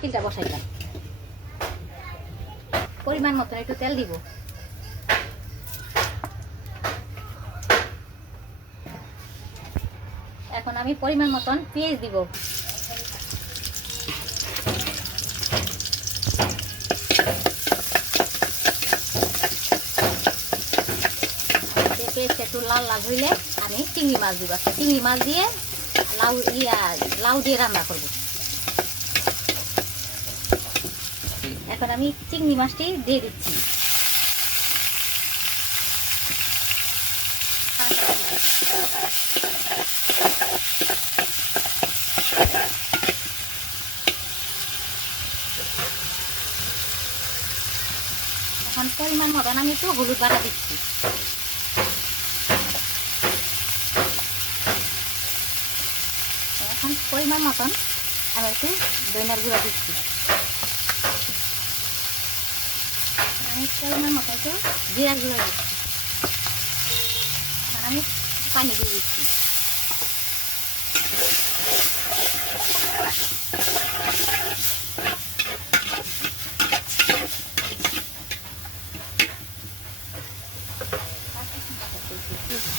তিলটা বসাইলাম, পরিমাণ মতন একটু তেল দিব। এখন আমি পরিমাণ মতন পেঁয়াজ দিব। পেঁয়াজটা একটু লাল লাল হইলে আমি চিংড়ি মাছ দিব। চিংড়ি মাছ দিয়ে লাউ দিয়ে রান্না করব। এখন আমি চিংড়ি মাছটি দিয়ে দিচ্ছি। এখন পরিমাণ মতন আমি একটু হলুদ বাটা দিচ্ছি। এখন পরিমাণ মতন আমি একটু ধনিয়ার গুঁড়া দিচ্ছি। আমি পরিমাণ মতো একটু জিরার গুঁড়া দিচ্ছি। এখন আমি পানি দিয়ে দিচ্ছি।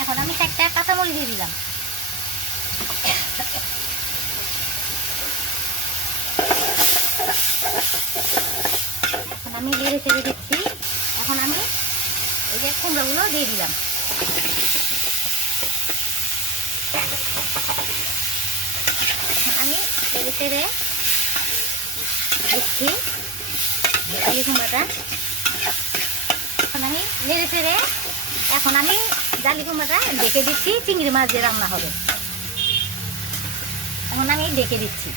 এখন আমি 4টা কাঁচামরিচ দিয়ে দিলাম। এখন আমি নেড়ে চেড়ে দিচ্ছি। এখন আমি এই যে কুমড়োগুলো দিয়ে দিলাম। এখন আমি নেড়ে চেড়ে দিচ্ছি জালি কুমড়োটা। এখন আমি নেড়ে চেড়ে এখন আমি জালি কুমড়োটা ঢেকে দিচ্ছি। চিংড়ি মাছ দিয়ে রান্না হবে। এখন আমি ঢেকে দিচ্ছি।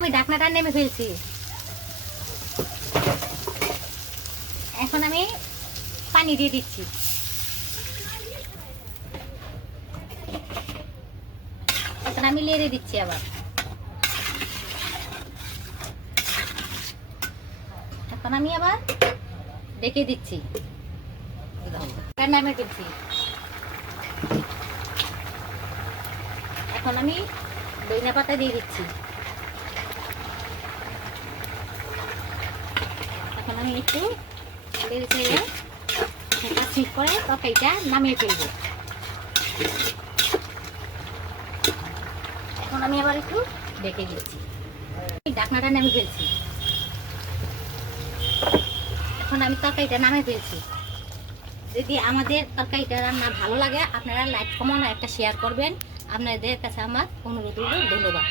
আমি ঢাকনাটা নেমে ফেলছি। এখন আমি পানি দিয়ে দিচ্ছি। এখন আমি নেড়ে দিচ্ছি আবার। এখন আমি আবার ঢেকে দিচ্ছি। নামে ফেলছি। এখন আমি ধনিয়া পাতা দিয়ে দিচ্ছি। এখন আমি একটু নেড়ে চেড়ে 5 মিনিট পরে তরকারিটা নামিয়ে ফেলবো। এখন আমি আবার একটু ঢেকে দিচ্ছি। ঢাকনাটা নামিয়ে ফেলছি। এখন আমি তরকারিটা নামিয়ে ফেলছি। যদি আমাদের তরকারিটা রান্না ভালো লাগে আপনারা লাইক কমেন্ট একটা শেয়ার করবেন। আপনাদের কাছে আমার অনুরোধ রইল। ধন্যবাদ।